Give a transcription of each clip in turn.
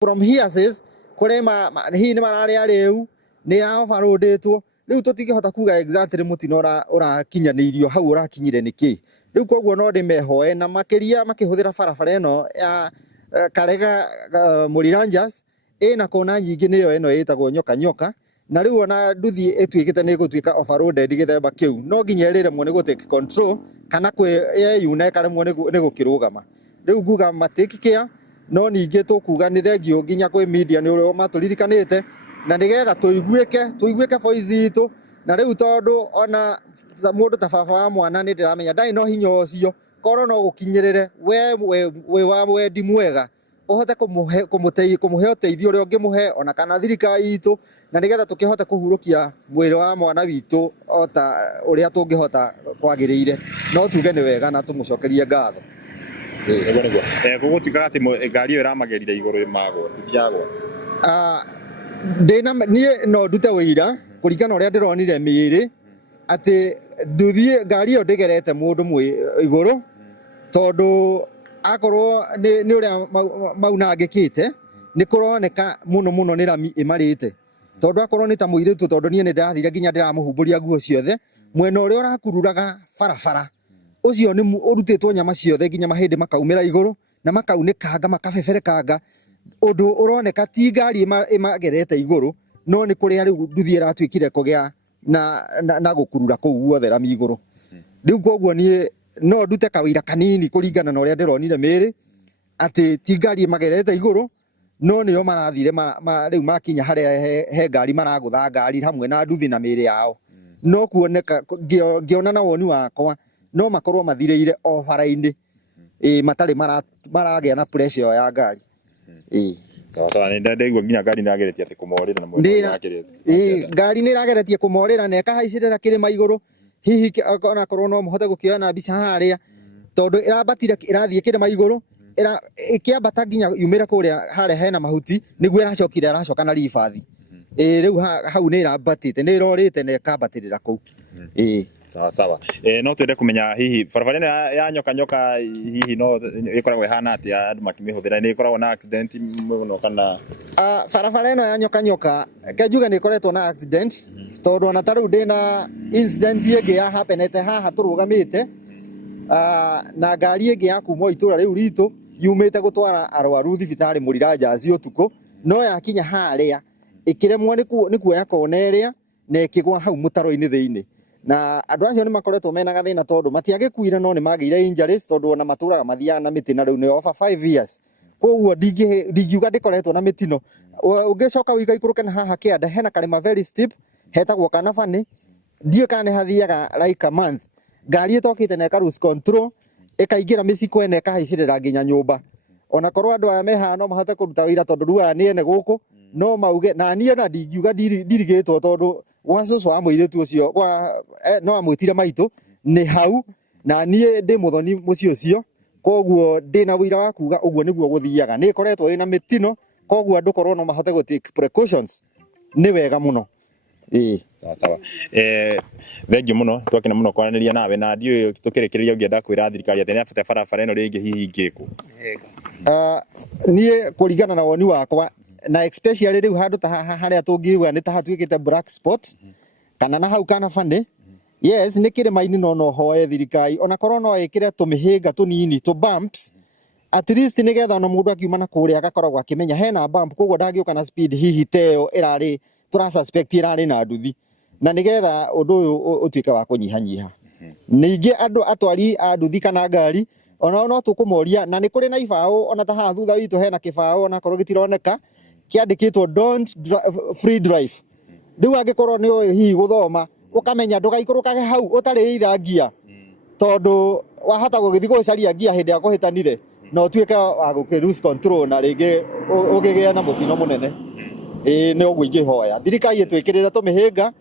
from here says kore hi ni marari ariu ni ya overloadetwo riu tutingihota kuga exactly mutino ora kinyanirio hau ora kinyire niki riu koguo no ndimehoe na makiria makihuthira barabara eno ya Karega Muriranjas ina kona nyingi niyo eno itagwo nyoka na riu ona nduthi etwikite ni gutwika overloaded githemba kiu no ginyerire mu ni gutake control kana kwe yune karemwo ni gukirugama riu nguga matikikia no ningi tukuga ni thengio ginya kwi media ni uro matulirikanite na nigetha tuiguike voice itu na riu tondu ona mundu ta baba wa mwana ni ndiramenya ndai no hinya ucio koro no gukinyirire we wa wendi mwega uhote kumuhe uteithio uri ungimuhe ona kana thirikari itu na nigetha tukihota kuhurukia mwiri wa mwana witu ota uria tungihota kwagirire no tuge ni wega na tumucokerie ngatho gugutuika ati ngari iyo iramagerire iguru mago tutiagwo ndina nie no ndute wira kuringana uria ndironire miri ati nduthi ngari iyo ndigerete mundu mwi iguru tondu akorwo ni uria maunangikite ni kuroneka muno ni rami imarite tondu akorwo ni ta muiritu tondu nie ni ndathire ginya ndiramuhumburia nguo ciothe mwena uria urakururaga barabara ucio ni urutitwo nyama ciothe ginya mahindi makaumira iguru na makaunikanga makabebekanga undu uroneka ti ngari imagerete iguru no ni kuria riu nduthi iratwikire kugia na gukurura kuu guothe rami iguru riu koguo nie no ndute kawira kanini kuringana na uria ndironire miri ati ti ngari imagerete iguru no niyo marathire riu makinya haria he ngari maragutha ngari hamwe na nduthi na miri yao no kuoneka ngiona na woni wakwa no makorwo mathireire o bara-ini matari maragia na pressure ya ngari sawa ni ndaigua nginya ngari ni ageretie ati kumorira na mundu agerete ngari ni irageretie kumorira na ikahaicirira kirima iguru hihi ona korwo no muhote gukioya mbica haria tondu irabatire irathie kirima iguru ikiambata ginya yumira kuria haria hena mahuti niguo iracokire aracoka na ribathi riu hau ni irabatite ni irorite na ikambatirira kuu sawa no twende kumenya hihi barabara ya nyoka hihi no ikoragwo hana ati andu makimihuthira ni ikoragwo na accident muno kana barabara eno ya nyoka ngejuga ni ikoretwo na accident tondu ona taru ndina incident ingi ya happenete haha turugamite na ngari ingi ya kuma itura riu ritu yumite gutwara arwaru thibitari Muriranjas utuku no yakinya haria ikiremwo ni kuoya kona iria na ikigwa hau mutaro-ini thiini na andu acio ni makoretwo mena gathina tondu matiagikuire no ni magiire injuries tondu ona maturaga mathiaga na miti na riu ni over 5 years koguo ndingiuga ndikoretwo na mitino ungicoka wiga ikuruke na haha kianda hena karima very steep hetagwo kana fani ndio kana hathiaga like a month ngari itokite na eka lose control ikaingira miciko ene ikahaicirira nginya nyumba ona korwo andu aya meha no mahote kuruta wira tondu riu aya ni ene guku no mauge na nie na ndingiuga ndirigitwo tondu wacucu wa muiritu ucio no amwitire maitu ni hau na nie ndi muthoni mucio ucio koguo ndina wira wa kuga uguo niguo guthiaga ni koretwo ina mitino koguo andu korwo no mahote go take precautions ni wega muno sawa thengi muno twakina muno kwaraniria nawe na ndio tukirikiria ungienda kwira thirikari ati ni afite barabara eno ringi hihi ngiku nie kuringana na woni wakwa na especially riu handu ta haria tungiuga ni ta hatwikite black spot kana na hau kana fani yes ni kirima-ini no hoye thirikari ona korwo no ikire tumihinga tunini tu bumps at least ni getha ona mundu akiuma na kuria agakoragwo akimenya hena bump koguo ndangiuka na speed hihi teo irari tura suspect irari na nduthi na ni getha undu uyu utwike wa kunyihanyiha ningi andu atwari a nduthi kana ngari ona no tukumoria na ni kuri na ibao ona ta haha thutha witu hena kibao ona korwo gitironeka kiandikitwo don't free drive riu angikorwo ni hihi guthoma ukamenya ndugaikũrũkage hau utari ithangia tondu wahota gũgĩthi gũcaria ngia hĩndĩ ya kũhĩtanire no tuĩke wa gũkĩ lose control na rĩngĩ ũgĩgĩa na mũtino mũnene nĩ ũguo ingĩhoya thirikari ĩtwĩkĩrĩre tũmĩhĩnga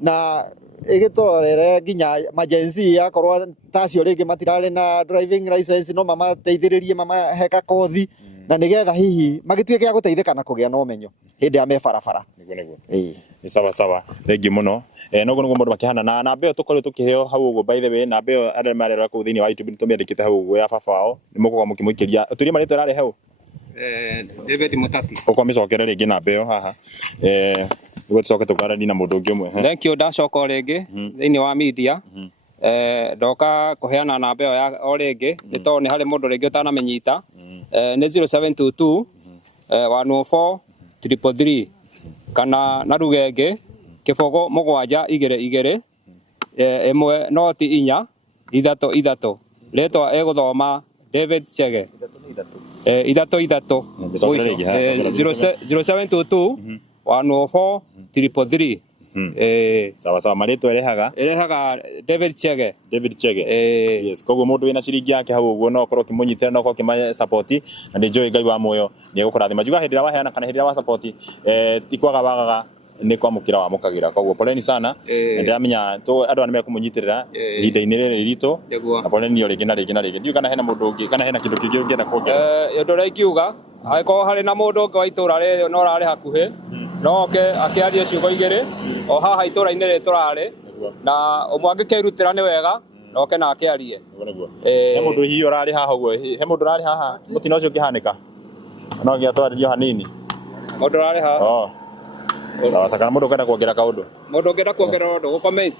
na ĩgĩtũrorere nginya emergency yakorwo tacio rĩngĩ matirarĩ na driving license no mamateithĩrĩrie mamaheka kothi na nigetha hihi magituike guteithika na kugia na umenyo hindi ya me barabara niguo ni sawa thengi muno noguo niguo mundu makihana na mbeo tukore tukiheo hau uguo by the way na mbeo arĩa marera ku thini wa YouTube nitumiandikite hau uguo ya baba wao ni mukuga mukimuikiria turia marĩtwa rarĩ hau David Mutati. Ukomicokera ringi namba iyo haha niguo tucoke tukarani na mundu ungi umwe. Thank you ndacoka ringi thiini wa media ndoka kuheana namba iyo ya o ringi ni to ni hari mundu ringi utanamenyita ni 0722 104 333 kana na rugenge kibogo mugwanja igere igere imwe noti inya ithatu letwa eguthoma David Chege ithatu 0722 104 333 sawa marĩtwa erehaga David Chege yes koguo mundu wina ciringi yake hau uguo no korwo kimunyitira no korwo kima support na ni njoi Ngai wa muoyo ni egukurathima juga hindi wa heana kana hindi wa support tikwaga wagaga ni kwamukira wa mukagira koguo poleni sana ndiramenya to andu ane mekumũnyitirira ihinda-inĩ rĩrĩ ritũ na poleni ringi na ringi ndiu kana hena mundu ungi kana hena kindu kingi ungienda kuongerera undu ria ingiuga angĩkorwo harĩ na mũndũ ũngĩ wa itũra rĩrĩ no rarĩ hakuhĩ no oke akĩarie ciugo igĩrĩ o haha itũra-inĩ rĩrĩ tũrarĩ na ũmwe angĩkĩrutĩra nĩ wega no oke na akĩarie he mũndũ hihi ũrarĩ haha ũguo he mũndũ ũrarĩ haha mũtino ũcio ũkĩhanĩka no ngĩatwarĩrio hanini mũndũ ũrarĩ haha sawa kana mundu kwenda kuongera kaundu mundu ngenda kuongera undu go comment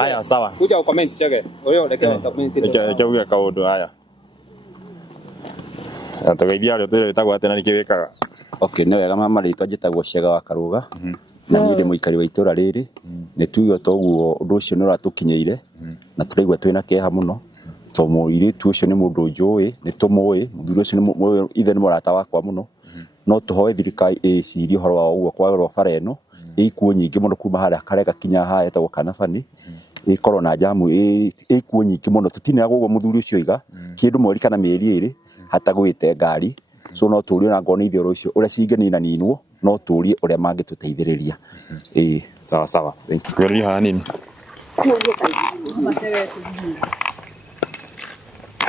aya sawa kuja go comment Chege uyo reke comment uge kaundu aya tugeithia ario twitagwo atena niki wikaga okay ni wega mama ritwa njitagwo Chega wa Karuga na niĩ ndĩ mũikari wa itũra rĩrĩ nĩ tuigo toguo ũndũ ũcio nĩ ũratũkinyĩire na tũraigua twĩna kĩeha mũno to mũirĩtu ũcio nĩ mũndũ njũĩ nĩ tũmũĩ mũthuri ũcio nĩ ithe nĩ mũrata wakwa mũno no tuhoe thirikari ĩcirie ũhoro wa ũguo kwagĩrwo bara ĩno ĩkuo nyingĩ mũno kuma harĩa kareka kinya haha etagwo Kanabani ĩkorwo na jamu ĩkuo nyingĩ mũno tũtinĩaga ũguo mũthuri ũcio iga kĩndũ mweri kana mĩeri ĩrĩ hatagwĩte ngari so no tũrie na ngona ithioro ũcio ũrĩa cingenina ninwo no tũrie ũrĩa mangĩtũteithĩrĩria sawa kweli hanini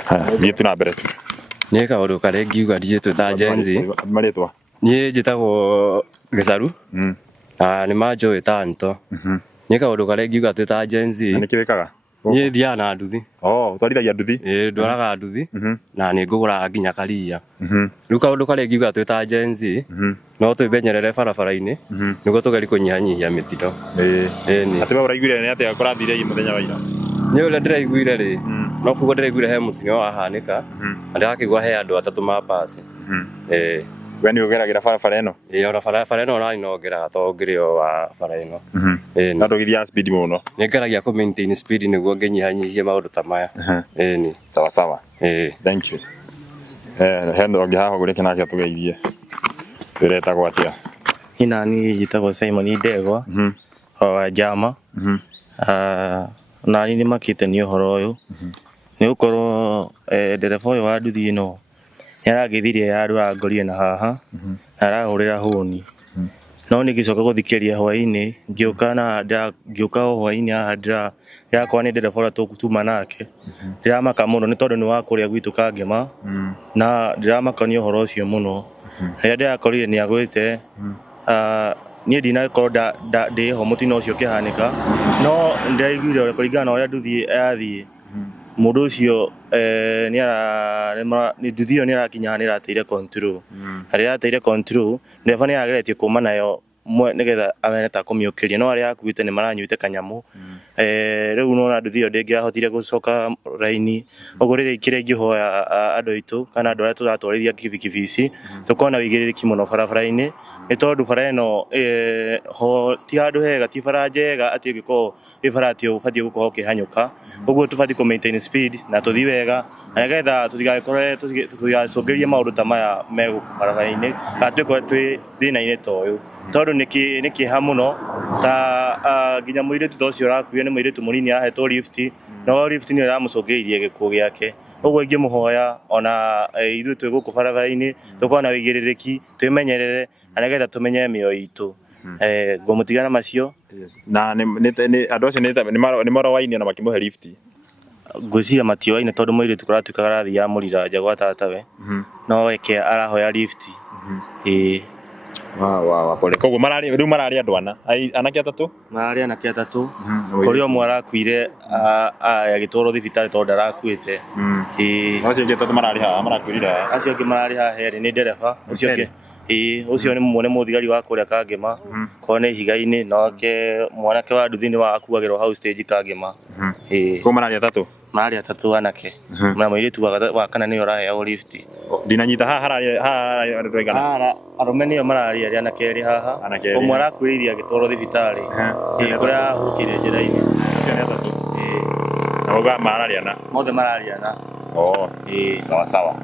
thiĩ tu na mbere tu nĩ kaũndũ karĩa ngiuga ndiĩtwo ta Gen Z marĩtwa niĩ njĩtagwo Gĩcaru na nĩ manjũĩ ta Anto nĩ kaũndũ karĩa ngiuga twĩ ta Gen Z nĩ kĩwĩkaga niĩ thiaga na nduthi ũtwarithagia nduthi ndwaraga nduthi na nĩ ngũgũraga nginya karia rĩu kaũndũ karĩa ngiuga twĩ ta Gen Z no twĩmenyerere barabara-inĩ nĩguo tũgerie kũnyihanyihia mĩtino atĩ we ũraiguire nĩ atĩa kũrathire mũthenya wa ira niĩ ũrĩa ndĩraiguire rĩ no kuga ndĩraiguire he mũtino wahanĩka na ndĩrakĩigua he andũ atatũ mabasi we nĩ ũgeragĩra barabara ĩno ona barabara ĩno nani no ngeraga to ngĩrĩ o wa bara ĩno na ndũgĩthiaga speed mũno nĩ ngeragia ku maintain speed nĩguo ngĩnyihanyihie maũndũ ta maya ĩni sawa thank you he ũngĩ haha ũgũrĩke nake atũgeithie twĩretagwo atĩa ina ni njĩtagwo Simon Ndegwa wa Jama na ni makĩte nĩ ũhoro ũyũ nĩ gũkorwo ndereba ũyũ wa nduthi ĩno nĩaragĩthirie ya andũ angorire na haha na arahũrĩra hũni no nĩ ngĩcoka gũthikĩria hwaĩ-inĩ ngĩũka o hwaĩ-inĩ haha ndĩrakorwo nĩ ndereba ũrĩa tũkuma nake ndĩramaka mũno nĩ tondũ nĩ wa kũrĩa gwitũ Kangema na ndĩramakania ũhoro ũcio mũno rĩrĩa ndĩrakorire nĩ agwĩte niĩ ndinakorwo ndĩho mũtino ũcio ũkĩhanĩka no ndĩraiguire kũringana na ũrĩa nduthi yathiĩ mũndũ ũcio nduthi ĩyo nĩ arakinya nĩ ĩrateire control na rĩrĩa yateire control ndereba nĩ arageretie kuma nayo nĩgetha amene ta kũmĩũkĩria no arĩa akuĩte nĩ maranyuĩte kanyamũ rĩu nona nduthi ĩyo ndĩngĩahotire gũcoka raini ũguo rĩrĩa kĩrĩa ingĩhoya andũ aitũ kana andũ arĩa tũratwarithia kibikibi ici tũkorwo na wĩigĩrĩrĩki mũno barabara-inĩ nĩ tondũ bara ĩno ti handũ hega ti bara njega atĩ ũngĩkorwo wĩ bara atĩ ũbatiĩ gũkorwo ũkĩhanyũka ũguo tũbatiĩ kũ maintain speed na tũthiĩ wega na nĩgetha tũtigacũngĩrie maũndũ ta maya me gũkũ barabara-inĩ kana twĩkorwo twĩ thĩna-inĩ ta ũyũ tondũ nĩ kĩeha mũno ta nginya mũirĩtu ta ũcio ũrakuire nĩ mũirĩtu mũnini ahetwo lift no lift nĩ ĩramũcũngĩrĩirie gĩkuũ gĩake ũguo ingĩmũhoya ona ithuĩ twĩ gũkũ barabara-inĩ tũkorwo na wĩigĩrĩrĩki twĩmenyerere na nĩgetha tũmenye mĩoyo itũ ngũmũtiga na macio na andũ acio nĩ marowaine na makĩmũhe lift ngwĩciria matioaine tondũ mũirĩtu kũratuĩkaga arathiaga mũrira nja gwa tatawe no weke arahoya lift wa pole koguo riu marari andu ana anake atatu marari anake atatu kuri omwe arakuire agitwarwo thibitari tondu ndarakuite acio angĩ atatu marari haha marakuire haha acio angĩ marari haha heri ni ndereba ucio angĩ ucio ni muthigari wa kuria Kangema ko ni higa-ini noke mwanake wa nduthi ni wakuagirwo hau stage Kangema ko marari atatu anake na mwiritu wa kana ni oraheo lift ndinanyita haha harari andu aigana arume nio marari aria anake eri haha omwe arakuiririe agitwarwo thibitari kuria ahukire njira-ini na marari ana mothe marari ana sawa